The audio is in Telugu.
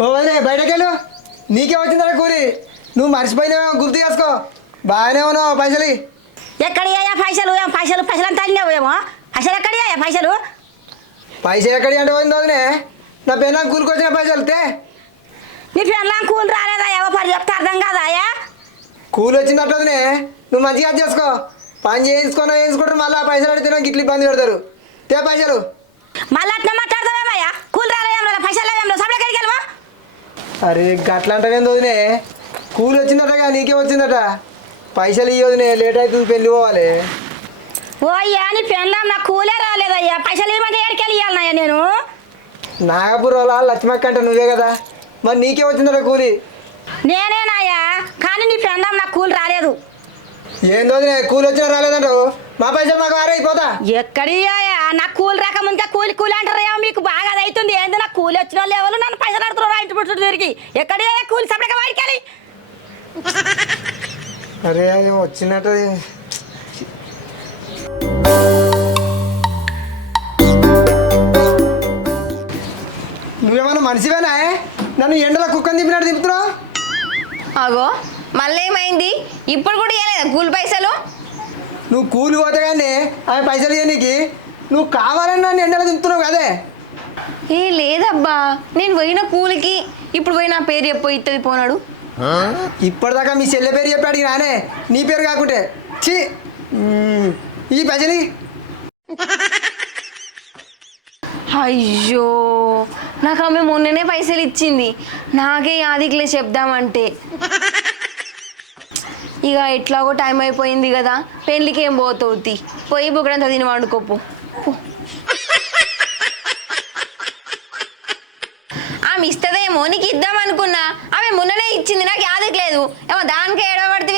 ఓ వదిలే బయటకెళ్ళు. నీకే వచ్చిందా కూలి? నువ్వు మర్చిపోయినావే గుర్తు చేసుకో. బాగానే ఉన్నావు పైసలు. ఎక్కడియా పైసలు? పైసలు పైసలు అంతా అడిగావేమో. పైసలు ఎక్కడియా పైసలు? పైసలు ఎక్కడి అంటే పోయింది వదిలే. నా పెన్నా కూలికి వచ్చిన పైసలు తే. నీ పెళ్ళం కూలి రాలేదా? ఏవో పని చెప్తే అర్థం కాదాయా? కూలి వచ్చిందట వదిలే. నువ్వు మంచిగా చేసుకో. పని వేయించుకుంటారు మళ్ళీ పైసలు అడిగితే నాకు ఇట్లా ఇబ్బంది పెడతారు. తే పైసలు. మళ్ళీ అట్లా మాట్లాడతావేమయ్యా? కూలి రాలేం లేదా? పైసలు లేవేం సభలో ఎక్కడికి వెళ్ళవా? అరే గట్లా అంటే వదిలే. కూలి వచ్చిందటగా నీకే వచ్చిందట. పైసలు ఇవ్వదునే, లేట్ అవుతుంది పెళ్ళి పోవాలి. ఓ అయ్యా నీ పెళ్ళం నాకు కూలే రాలేదయ్యా. పైసలు ఇవ్వమంటే ఎక్కడికి వెళ్ళి ఇవ్వాలయ్యా నేను? నాగపురంలో లక్ష్మక్క అంటే నువ్వే కదా, మరి నీకే వచ్చిందట కూలి. నేనేనాయా, కానీ నీ పెళ్ళం నాకు కూలి రాలేదు. ఏందో కూలి వచ్చినా రాలేదంటావు. మా పైసలు మాకు వారైపోతా. ఎక్కడియాయా? నాకు కూలి రాకముందుగా కూలి కూలి అంటారేమో మీకు బాగా అది అవుతుంది. ఏంది నాకు కూలి వచ్చిన వాళ్ళు ఎవరు నన్ను పైసలు ఆడుతున్నారు ఇంటి పుట్టు తిరిగి. ఎక్కడియా కూలి సపరేట్గా వాడికాలి. అరే ఏమో వచ్చినట్టు. నువ్వేమన్నా మనిషివేనా? నన్ను ఎండలో కుక్కని దింపినట్టు దింపుతున్నావు. అగో మళ్ళీ ఏమైంది? ఇప్పుడు కూడా ఇవ్వలేదా కూలి పైసలు? నువ్వు కూలి పోతే కానీ ఆమె పైసలు ఇవ్వనీకి నువ్వు కావాలని నన్ను ఎండలో దింపుతున్నావు కదే. ఏ లేదబ్బా, నేను పోయిన కూలికి ఇప్పుడు పోయి నా పేరు చెప్పు ఇత్తది పోనాడు. ఇప్పటిదాకా మీ చెల్లె పేరు చెప్పి అడిగి నానే నీ పేరు కాకుంటే ఛీ. ఈ పైసలు అయ్యో నాకు ఆమె మొన్ననే పైసలు ఇచ్చింది. నాకే యాదికిలే చెప్దామంటే. ఇక ఎట్లాగో టైం అయిపోయింది కదా, పెళ్ళికి ఏం పోతుంది. పోయి బుక్కడంతా తిని వండుకోపు. ఆమె ఇస్తుందేమో నీకు ఇద్దాం అనుకున్నా, ఆమె మొన్ననే ఇచ్చింది, నాకు యాదికి లేదు. ఏమో దానికి ఏడవబడితే